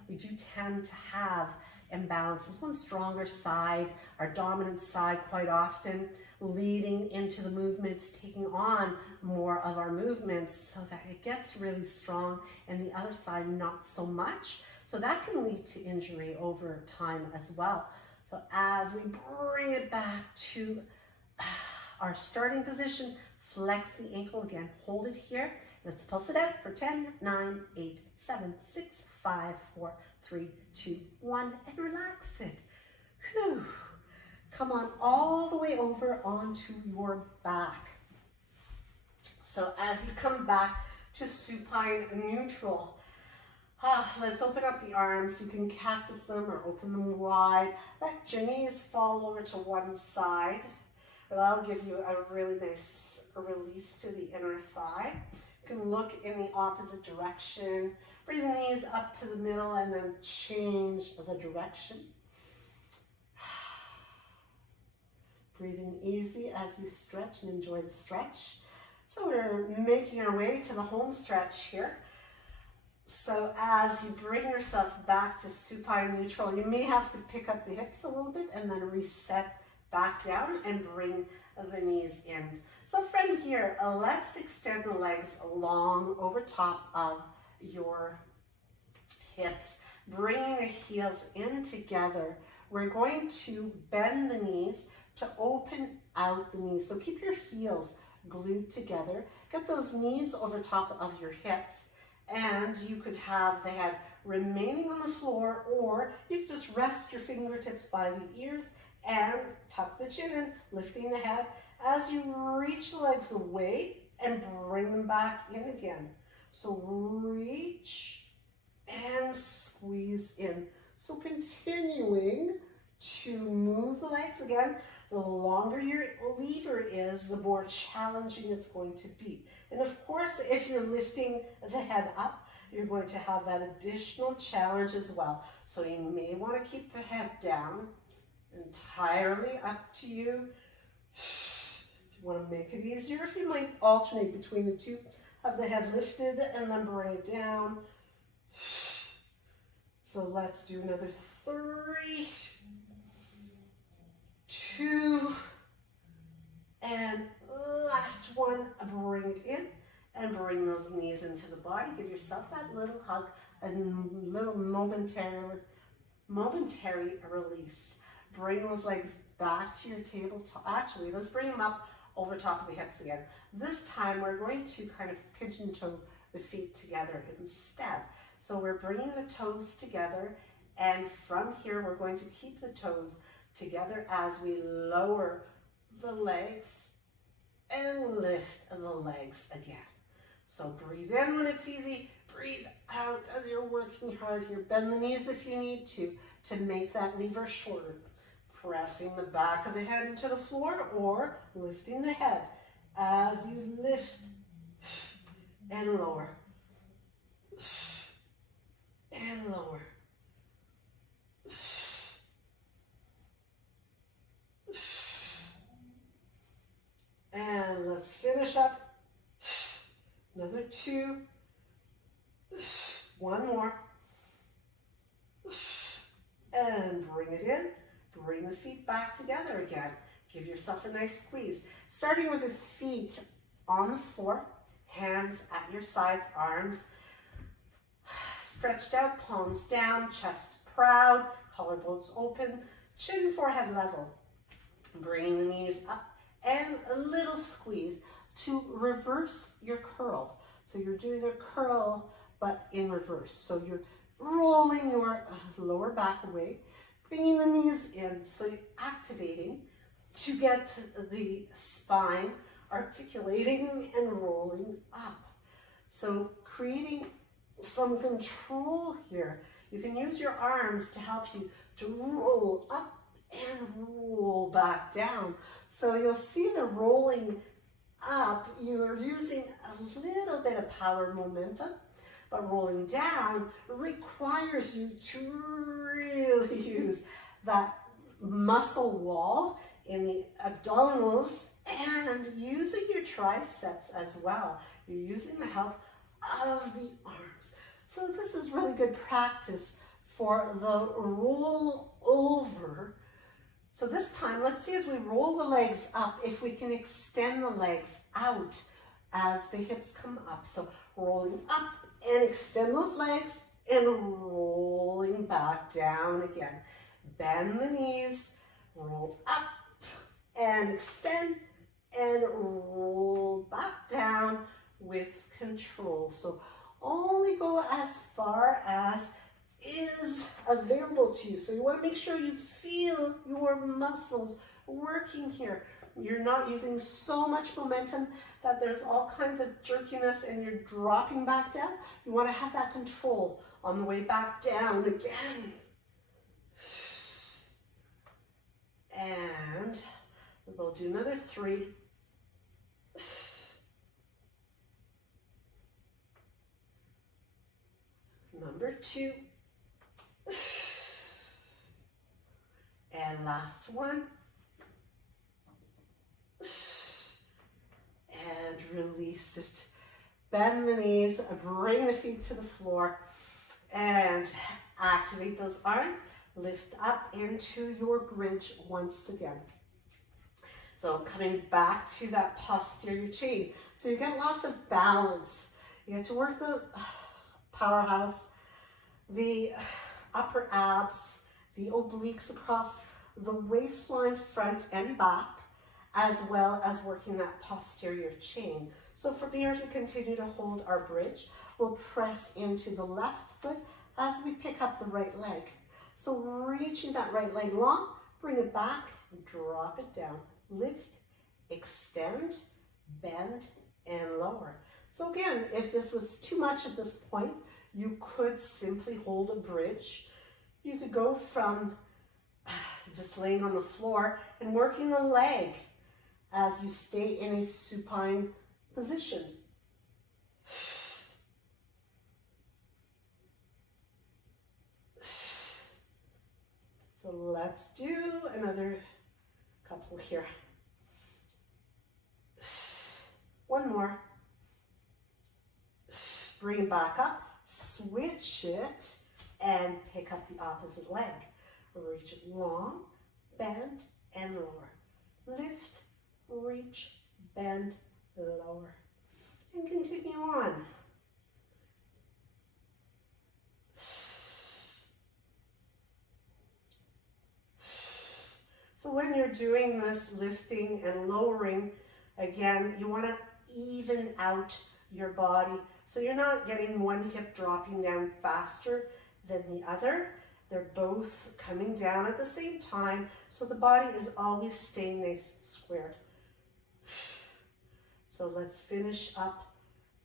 We do tend to have imbalances, one stronger side, our dominant side quite often leading into the movements, taking on more of our movements so that it gets really strong, and the other side not so much. So that can lead to injury over time as well. So as we bring it back to our starting position, flex the ankle again, hold it here. Let's pulse it out for 10, 9, 8, 7, 6, 5, 4, 3, 2, 1, and relax it. Whew. Come on all the way over onto your back. So as you come back to supine neutral, let's open up the arms. You can cactus them or open them wide. Let your knees fall over to one side. That'll give you a really nice release to the inner thigh. You can look in the opposite direction. Bring the knees up to the middle and then change the direction. Breathing easy as you stretch and enjoy the stretch. So we're making our way to the home stretch here. So as you bring yourself back to supine neutral, you may have to pick up the hips a little bit and then reset back down and bring the knees in. So from here, let's extend the legs long over top of your hips, bringing the heels in together. We're going to bend the knees to open out the knees. So keep your heels glued together. Get those knees over top of your hips, and you could have the head remaining on the floor, or you could just rest your fingertips by the ears and tuck the chin in, lifting the head as you reach the legs away and bring them back in again. So reach and squeeze in. So continuing to move the legs again. The longer your lever is, the more challenging it's going to be. And of course, if you're lifting the head up, you're going to have that additional challenge as well. So you may want to keep the head down, entirely up to you. If you want to make it easier, if you might alternate between the two, have the head lifted and then bring it down. So let's do another 3, 2, and last one. Bring it in and bring those knees into the body. Give yourself that little hug, a little momentary release. Bring those legs back to your tabletop. Actually, let's bring them up over top of the hips again. This time we're going to kind of pigeon toe the feet together instead. So we're bringing the toes together, and from here we're going to keep the toes together as we lower the legs and lift the legs again. So breathe in when it's easy, breathe out as you're working hard here. Bend the knees if you need to make that lever shorter. Pressing the back of the head into the floor or lifting the head as you lift and lower and lower. And let's finish up. Another 2. One more. And bring it in. Bring the feet back together again. Give yourself a nice squeeze. Starting with the feet on the floor, hands at your sides, arms stretched out, palms down, chest proud, collarbones open, chin, forehead level. Bringing the knees up and a little squeeze to reverse your curl. So you're doing a curl, but in reverse. So you're rolling your lower back away, bringing the knees in, so you're activating to get the spine articulating and rolling up. So creating some control here. You can use your arms to help you to roll up and roll back down. So you'll see the rolling up, you're using a little bit of power momentum, but rolling down requires you to really use that muscle wall in the abdominals and using your triceps as well. You're using the help of the arms. So this is really good practice for the roll over. So this time, let's see as we roll the legs up, if we can extend the legs out as the hips come up. So rolling up and extend those legs and rolling back down again. Bend the knees, roll up and extend and roll back down with control. So only go as far as is available to you. So you want to make sure you feel your muscles working here. You're not using so much momentum that there's all kinds of jerkiness and you're dropping back down. You want to have that control on the way back down again. And we'll do another 3. Number 2. And last one. And release it. Bend the knees, bring the feet to the floor, and activate those arms. Lift up into your bridge once again. So coming back to that posterior chain. So you get lots of balance. You get to work the powerhouse, the upper abs, the obliques across the waistline, front and back, as well as working that posterior chain. So from here, as we continue to hold our bridge, we'll press into the left foot as we pick up the right leg. So reaching that right leg long, bring it back, drop it down, lift, extend, bend, and lower. So again, if this was too much at this point, you could simply hold a bridge. You could go from just laying on the floor and working the leg as you stay in a supine position. So let's do another couple here. One more. Bring it back up, switch it, and pick up the opposite leg. Reach it long, bend, and lower. Lift, reach, bend, lower. And continue on. So when you're doing this lifting and lowering, again, you want to even out your body. So you're not getting one hip dropping down faster than the other. They're both coming down at the same time, so the body is always staying nice and squared. So let's finish up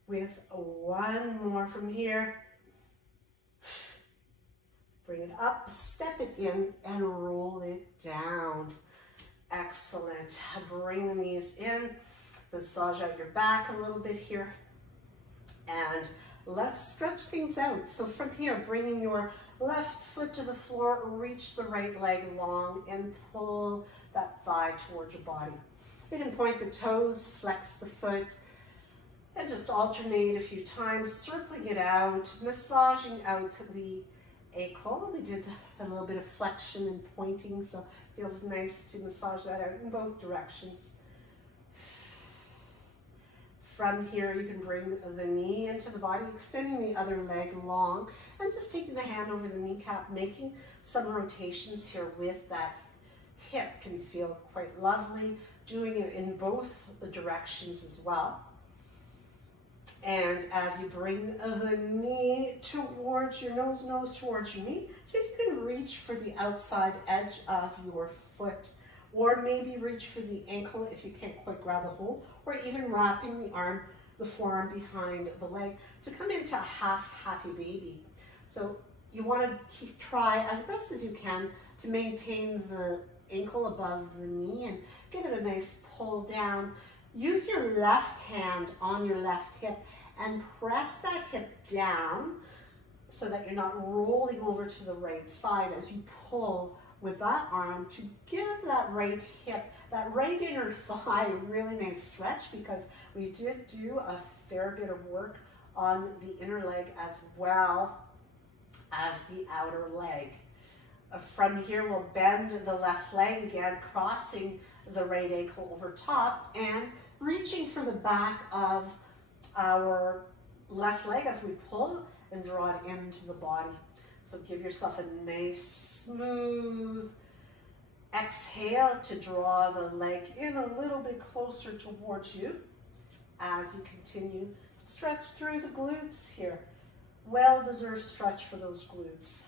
with one more from here. Bring it up, step it in, and roll it down. Excellent. Bring the knees in, massage out your back a little bit here, and let's stretch things out. So from here, bringing your left foot to the floor, reach the right leg long and pull that thigh towards your body. You can point the toes, flex the foot, and just alternate a few times, circling it out, massaging out the ankle. We did a little bit of flexion and pointing, so it feels nice to massage that out in both directions. From here, you can bring the knee into the body, extending the other leg long, and just taking the hand over the kneecap, making some rotations here with that hip can feel quite lovely. Doing it in both the directions as well. And as you bring the knee towards your nose towards your knee, see if you can reach for the outside edge of your foot, or maybe reach for the ankle if you can't quite grab a hold, or even wrapping the forearm behind the leg to come into a half happy baby. So you want to try as best as you can to maintain the ankle above the knee and give it a nice pull down. Use your left hand on your left hip and press that hip down so that you're not rolling over to the right side as you pull with that arm to give that right hip, that right inner thigh a really nice stretch, because we did do a fair bit of work on the inner leg as well as the outer leg. From here, we'll bend the left leg again, crossing the right ankle over top and reaching for the back of our left leg as we pull and draw it into the body. So give yourself a nice, smooth exhale to draw the leg in a little bit closer towards you as you continue to stretch through the glutes here. Well-deserved stretch for those glutes.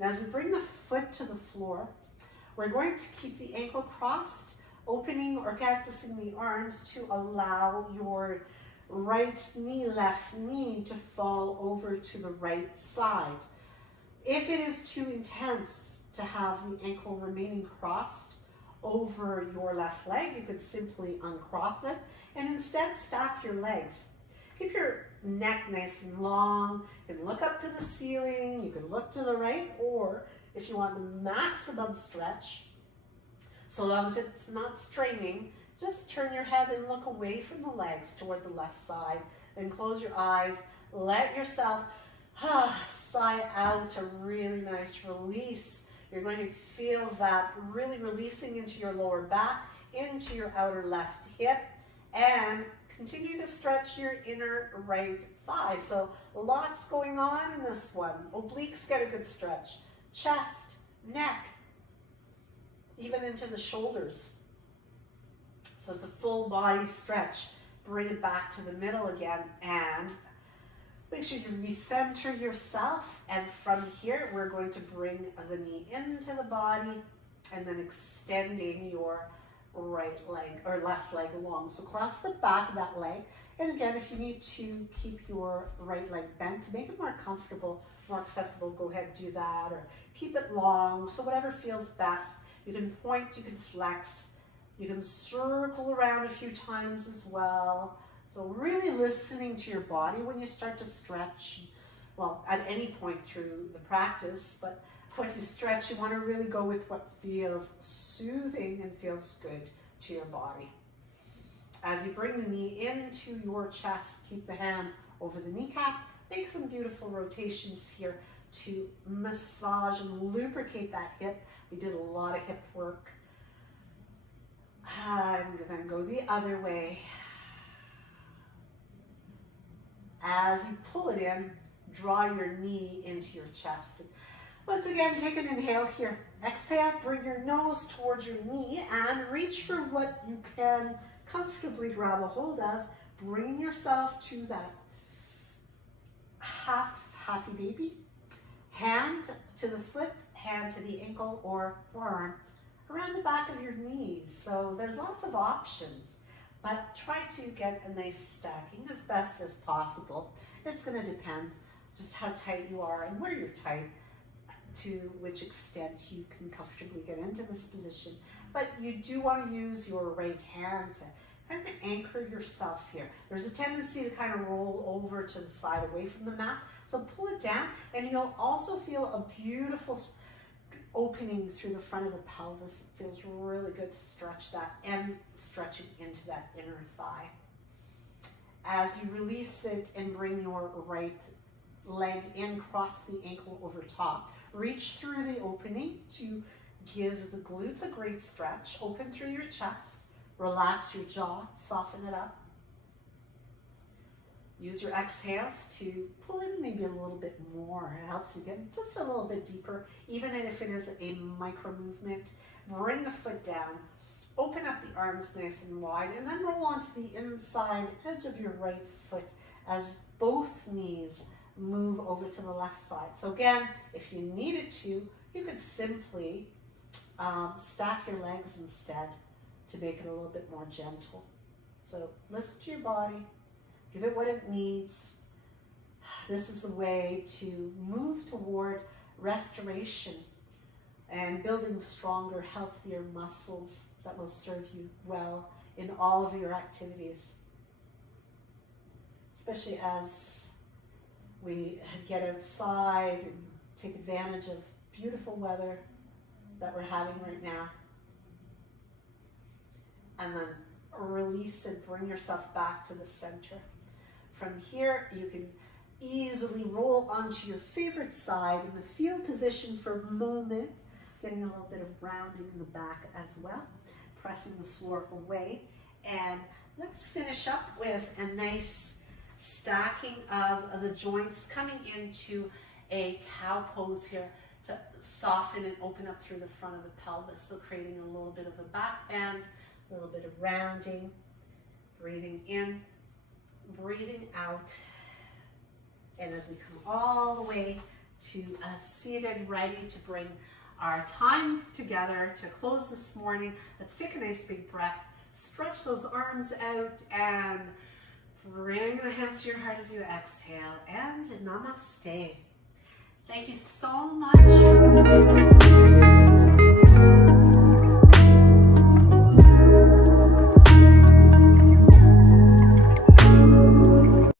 Now, as we bring the foot to the floor, we're going to keep the ankle crossed, opening or cactusing the arms to allow your right knee, left knee to fall over to the right side. If it is too intense to have the ankle remaining crossed over your left leg, you could simply uncross it and instead stack your legs. Keep your neck nice and long. You can look up to the ceiling, you can look to the right, or if you want the maximum stretch, so long as it's not straining, just turn your head and look away from the legs toward the left side. Then close your eyes, let yourself sigh out a really nice release. You're going to feel that really releasing into your lower back, into your outer left hip, and continue to stretch your inner right thigh. So lots going on in this one. Obliques get a good stretch. Chest, neck, even into the shoulders. So it's a full body stretch. Bring it back to the middle again and make sure you recenter yourself. And from here, we're going to bring the knee into the body and then extending your right leg or left leg along. So cross the back of that leg. And again, if you need to keep your right leg bent to make it more comfortable, more accessible, go ahead and do that, or keep it long. So whatever feels best. You can point, you can flex, you can circle around a few times as well. So really listening to your body when you start to stretch. Well, at any point through the practice, but when you stretch, you want to really go with what feels soothing and feels good to your body. As you bring the knee into your chest, keep the hand over the kneecap. Make some beautiful rotations here to massage and lubricate that hip. We did a lot of hip work. And then go the other way. As you pull it in, draw your knee into your chest. Once again, take an inhale here. Exhale, bring your nose towards your knee and reach for what you can comfortably grab a hold of, bringing yourself to that half happy baby. Hand to the foot, hand to the ankle or forearm, around the back of your knees. So there's lots of options, but try to get a nice stacking as best as possible. It's going to depend just how tight you are and where you're tight, to which extent you can comfortably get into this position. But you do want to use your right hand to kind of anchor yourself here. There's a tendency to kind of roll over to the side away from the mat. So pull it down, and you'll also feel a beautiful opening through the front of the pelvis. It feels really good to stretch that and stretching into that inner thigh. As you release it and bring your right leg in, cross the ankle over top. Reach through the opening to give the glutes a great stretch. Open through your chest. Relax your jaw, soften it up. Use your exhales to pull in maybe a little bit more. It helps you get just a little bit deeper, even if it is a micro movement. Bring the foot down. Open up the arms nice and wide, and then roll onto the inside edge of your right foot as both knees move over to the left side. So again, if you needed to, you could simply stack your legs instead to make it a little bit more gentle. So listen to your body, give it what it needs. This is a way to move toward restoration and building stronger, healthier muscles that will serve you well in all of your activities, especially as we get outside and take advantage of beautiful weather that we're having right now. And then release and bring yourself back to the center. From here, you can easily roll onto your favorite side in the fetal position for a moment, getting a little bit of rounding in the back as well, pressing the floor away. And let's finish up with a nice stacking of the joints, coming into a cow pose here to soften and open up through the front of the pelvis. So creating a little bit of a back bend, a little bit of rounding, breathing in, breathing out. And as we come all the way to seated, ready to bring our time together to close this morning, let's take a nice big breath, stretch those arms out, and bring the hands to your heart as you exhale, and Namaste. Thank you so much.